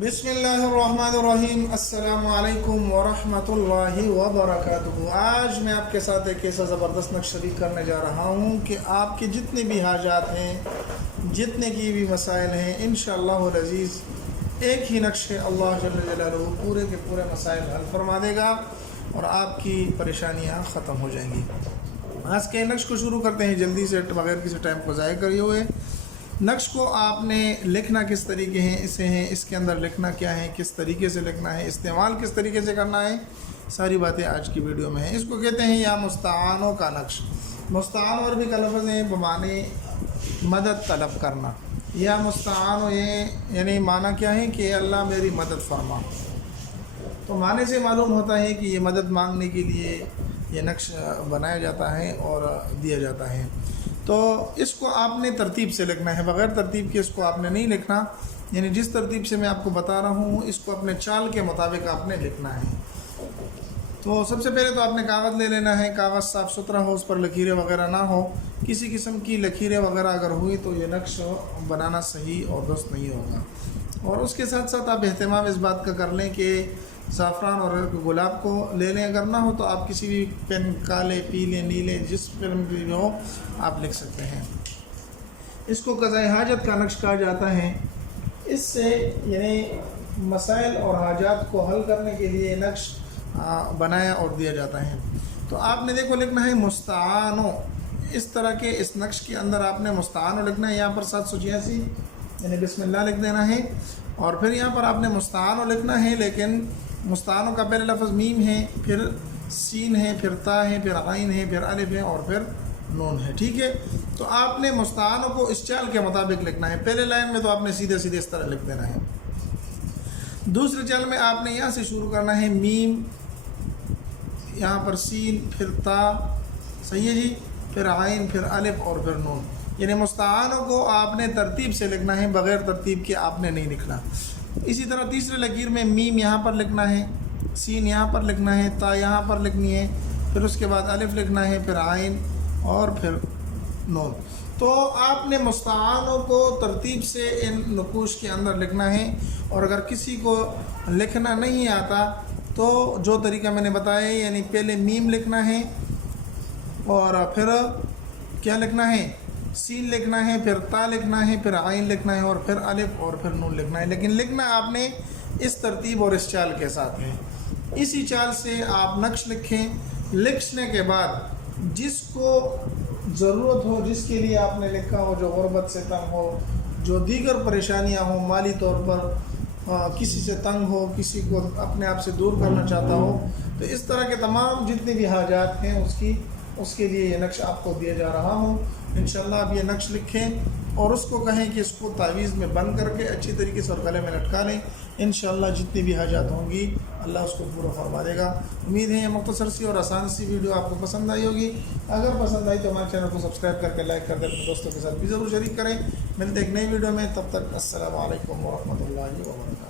बिस्मिल्लाहिर्रहमानिर्रहीम। अस्सलामु अलैकुम वरहमतुल्लाहि वबरकातुहू। आज मैं आपके साथ एक ऐसा ज़बरदस्त नक्श शरीक करने जा रहा हूँ कि आपके जितने भी हाजात हैं, जितने की भी मसाइल हैं, इंशाअल्लाह अज़ीज़ एक ही नक्श अल्लाह जल्ल जलालुहू पूरे के पूरे मसाइल हल फरमा देगा और आपकी परेशानियाँ ख़त्म हो जाएंगी। आज के नक्श को शुरू करते हैं जल्दी से, बग़ैर किसी टाइम को ज़ाया करे हुए। नक्श को आपने लिखना किस तरीके हैं इसे हैं, इसके अंदर लिखना क्या है, किस तरीके से लिखना है, इस्तेमाल किस तरीके से करना है, सारी बातें आज की वीडियो में हैं। इसको कहते हैं या मुस्तानो का नक्श। मुस्तान और भी का लफ्ज़ है बमाने मदद तलब करना। या मुस्तानो ये यानी माना क्या है कि अल्लाह मेरी मदद फरमा। तो माने से मालूम होता है कि ये मदद मांगने के लिए ये नक्श बनाया जाता है और दिया जाता है। तो इसको आपने तरतीब से लिखना है, बग़ैर तरतीब के इसको आपने नहीं लिखना। यानी जिस तरतीब से मैं आपको बता रहा हूँ इसको अपने चाल के मुताबिक आपने लिखना है। तो सबसे पहले तो आपने कागज़ ले लेना है। कागज़ साफ़ सुथरा हो, उस पर लकीरें वगैरह ना हो। किसी किस्म की लकीरें वगैरह अगर हुई तो ये नक्श बनाना सही और दुरुस्त नहीं होगा। और उसके साथ साथ आप एहतमाम इस बात का कर लें कि ज़ाफ़रान और गुलाब को ले लें। अगर ना हो तो आप किसी भी पेन, काले, पीले, नीले, जिस पेन की भी हो आप लिख सकते हैं। इसको क़ज़ाए हाजत का नक्श कहा जाता है। इससे यानी मसाइल और हाजात को हल करने के लिए नक्श बनाया और दिया जाता है। तो आपने देखो लिखना है मुस्तानो। इस तरह के इस नक्श के अंदर आपने मुस्तानो लिखना है। यहाँ पर 786 यानी बिस्मिल्लाह लिख देना है। और फिर यहाँ पर आपने मुस्तानो लिखना है, लेकिन मुस्तानो का पहले लफ्ज़ मीम है, फिर सीन है, फिर ता है, फिर आइन है, फिर अलिफ है और फिर नून है। ठीक है, तो आपने मुस्तानो को इस चाल के मुताबिक लिखना है। पहले लाइन में तो आपने सीधे सीधे इस तरह लिख देना है। दूसरे चाल में आपने यहाँ से शुरू करना है। मीम, यहाँ पर सीन, फिर ता, सही है जी, फिर आइन, फिर अलिफ और फिर नून। यानी मुस्तानो को आपने तरतीब से लिखना है, बग़ैर तरतीब के आपने नहीं लिखना। इसी तरह तीसरे लकीर में मीम यहाँ पर लिखना है, सीन यहाँ पर लिखना है, ता यहाँ पर लिखनी है, फिर उसके बाद अलिफ लिखना है, फिर आइन और फिर नून। तो आपने मुस्तानो को तरतीब से इन नकूश के अंदर लिखना है। और अगर किसी को लिखना नहीं आता तो जो तरीका मैंने बताया, यानी पहले मीम लिखना है और फिर क्या लिखना है, सीन लिखना है, फिर ता लिखना है, फिर आइन लिखना है और फिर अलिफ और फिर नून लिखना है। लेकिन लिखना आपने इस तरतीब और इस चाल के साथ है। इसी चाल से आप नक्श लिखें। लिखने के बाद जिसको ज़रूरत हो, जिसके लिए आपने लिखा हो, जो गुर्बत से तंग हो, जो दीगर परेशानियां हो, माली तौर पर किसी से तंग हो, किसी को अपने आप से दूर करना चाहता हो, तो इस तरह के तमाम जितने भी हाजात हैं उसके लिए ये नक्श आपको दिया जा रहा हूँ। इंशाअल्लाह आप ये नक्श लिखें और उसको कहें कि इसको तावीज़ में बंद करके अच्छी तरीके से और गले में लटका लें। इंशाअल्लाह जितनी भी हाजात होंगी अल्लाह उसको पूरा फरमा देगा। उम्मीद है ये मुख्तसर सी और आसान सी वीडियो आपको पसंद आई होगी। अगर पसंद आई तो हमारे चैनल को सब्सक्राइब करके लाइक करके अपने दोस्तों के साथ भी ज़रूर शरीक करें। मिलते एक नई वीडियो में, तब तक अस्सलामु अलैकुम वरहमतुल्लाहि वबरकातुहू।